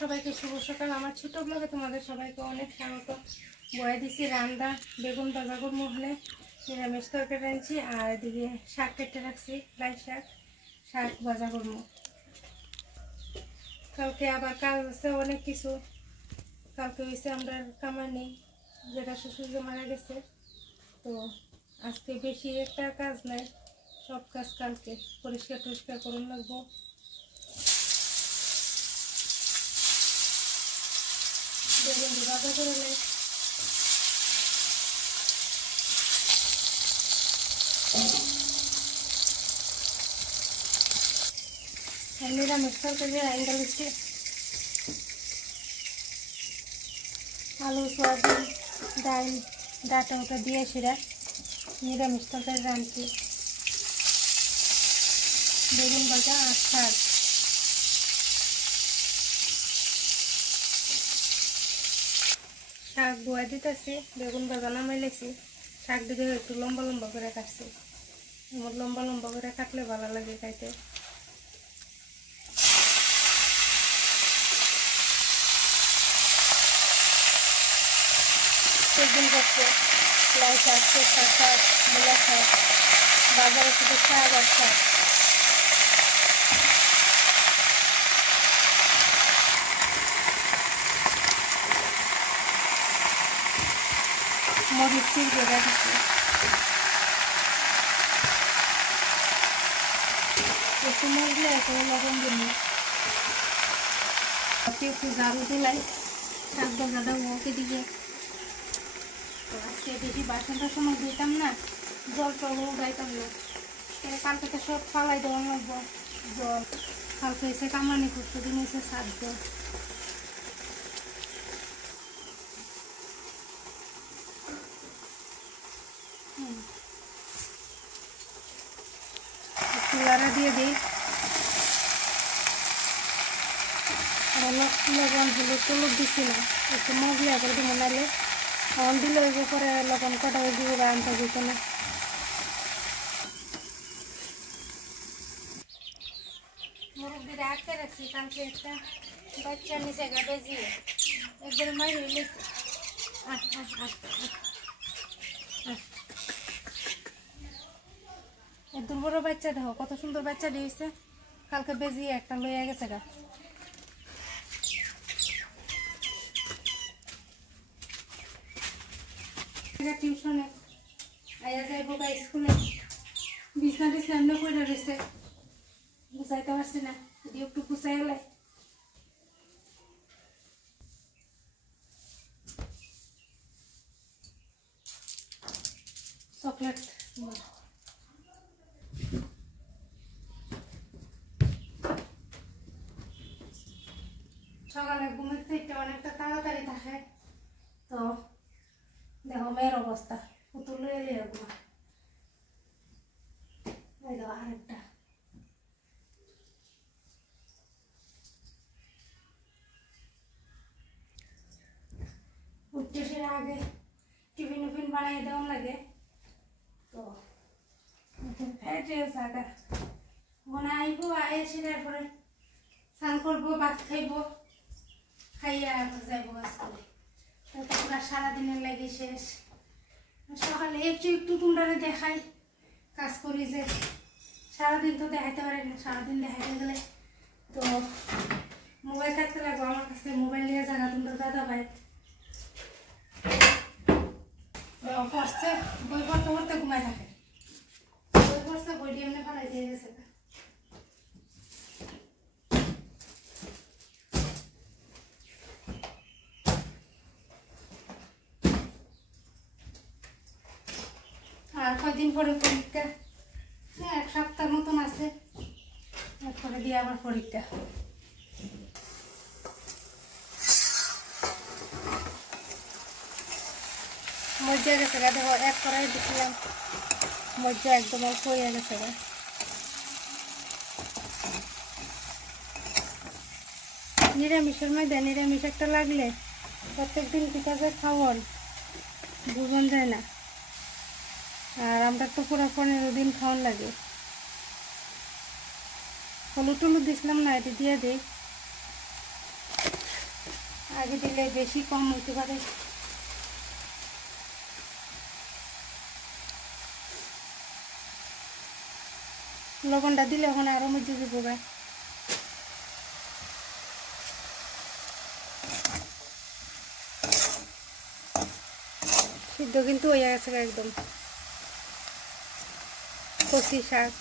সবাইকে শুভ সকাল। আমার ছোট ব্লগে তোমাদের সবাইকে অনেক স্বাগত। বয়ে দিছি রান্না, বেগুন ভাজা করবো, হলে নিরামিষ তরকারি রাঁধছি, আর এদিকে শাক কেটে রাখছি, লাল শাক ভাজা করবো। কালকে আবার কাজ আছে অনেক কিছু। কালকে হয়েছে আমরা কামানি, যেটা শ্বশুর যে মারা গেছে, তো আজকে বেশি একটা কাজ নাই, সব কাজ কালকে পরিষ্কার টরিষ্কার করে লাগবো। বেগুন ভাজা করে নেই, নিরামিষ তরকারি অ্যাঙ্গেল হচ্ছে আলু, সয়াবিন, ডাল, ডাটা ওটা দিয়ে সেরা নিরামিষ তরকারি রাঁধছি। বেগুন ভাজা আর শাক। শাক ধোয়া দিতেছি, বেগুন ভাজা নামাইলেছি। শাক দিকে একটু লম্বা লম্বা করে কাটছি, আমার লম্বা লম্বা করে কাটলে ভালো লাগে খাইতে। বেগুন করছে লাল শাক, সরষা শাক, মূলা শাক, বাজারে শুধু শাক আর শাক। মরিচ চিড়ে দিচ্ছি, একটু মরলে একটু লবণ দিন, একটু ঝাড়ু দিলাই শাক ভাজাটা ওকে দিকে। তো আজকে বেশি বাসন টাসন দিতাম না, জল টল গাইতাম না, কালকে তো সব ফালাই দেওয়া লাগবো। জল কালকে এসে কামানি করতে দিন এসে সাধ্য। চুলাটা দিয়ে দিই, লবণ হলুদ টলুদ দিচ্ছি না, একটু মজলিয়া করে দিব, নাহলে অন দিলে ওই পরে লবণ কটা হয়ে দিব বা আনতে দিত না। মুরব্বী রাখতে রাখছি, কালকে একটা বাচ্চা নিচে গা বেজিয়ে একবার মারি হইলেছে। একদম বড় বাচ্চা, দেখো কত সুন্দর বাচ্চা দিয়েছে, কালকে বেজিয়ে একটা লইয়া গেছে গা। টিউশনে আয়া যাইব গা, স্কুলে বিছনা টিছনা এমনি করে রয়েছে, গুছাইতে পারছি না, যদি একটু গুছাই এলাই। চকলেট সকালে ঘুমের থেকে অনেকটা তাড়াতাড়ি থাকে, তো দেখো মেয়ের অবস্থা, পুতুল এলে ঘুমা। ওই দেখো আরেকটা, উঠতে সেরে আগে টিফিন উফিন বানিয়ে দেওয়া লাগে, তো মনে আইব, আয়ে সেরে পরে স্নান করবো, ভাত খাইব, খাইয়া যাইব স্কুলে। তো পুরা সারাদিনের লাগে শেষ। সকালে একটু একটু তোমরা দেখাই, কাজ করি যে সারাদিন তো দেখাইতে পারি না, সারাদিন দেখাইতে গেলে তো মোবাইল থাকতে লাগবো আমার কাছে, মোবাইল নিয়ে জায়গা তোমরা দাদা ভাই পড়ছে, বই পড়তে পড়তে ঘুমাই থাকে, বই পড়ছে, বইটি এমনি ফালাই দিয়ে গেছে। আর কয়দিন পরে পরীক্ষা, এক সপ্তাহ মতন আছে, এরপরে দিয়ে আবার পরীক্ষা। মজা গেছে গা, দেখো এক করাই দিচ্ছিলাম, মজা একদম অল্প হয়ে গেছে গা। নিরামিষের মধ্যে নিরামিষ একটা লাগলে প্রত্যেক দিন কি কাজে খাওয়ান বুঝন যায় না, আর আমরা তো পুরো 15 দিন খাওয়ান লাগে। হলুদ টলুদ দিছিলাম না, এটি দিয়ে দিই। আগে দিলে বেশি কম হইতে পারে। লবণটা দিলে ওখানে আরো মজে দিব গায়ে। সিদ্ধ কিন্তু হয়ে গেছে একদম কচি শাক।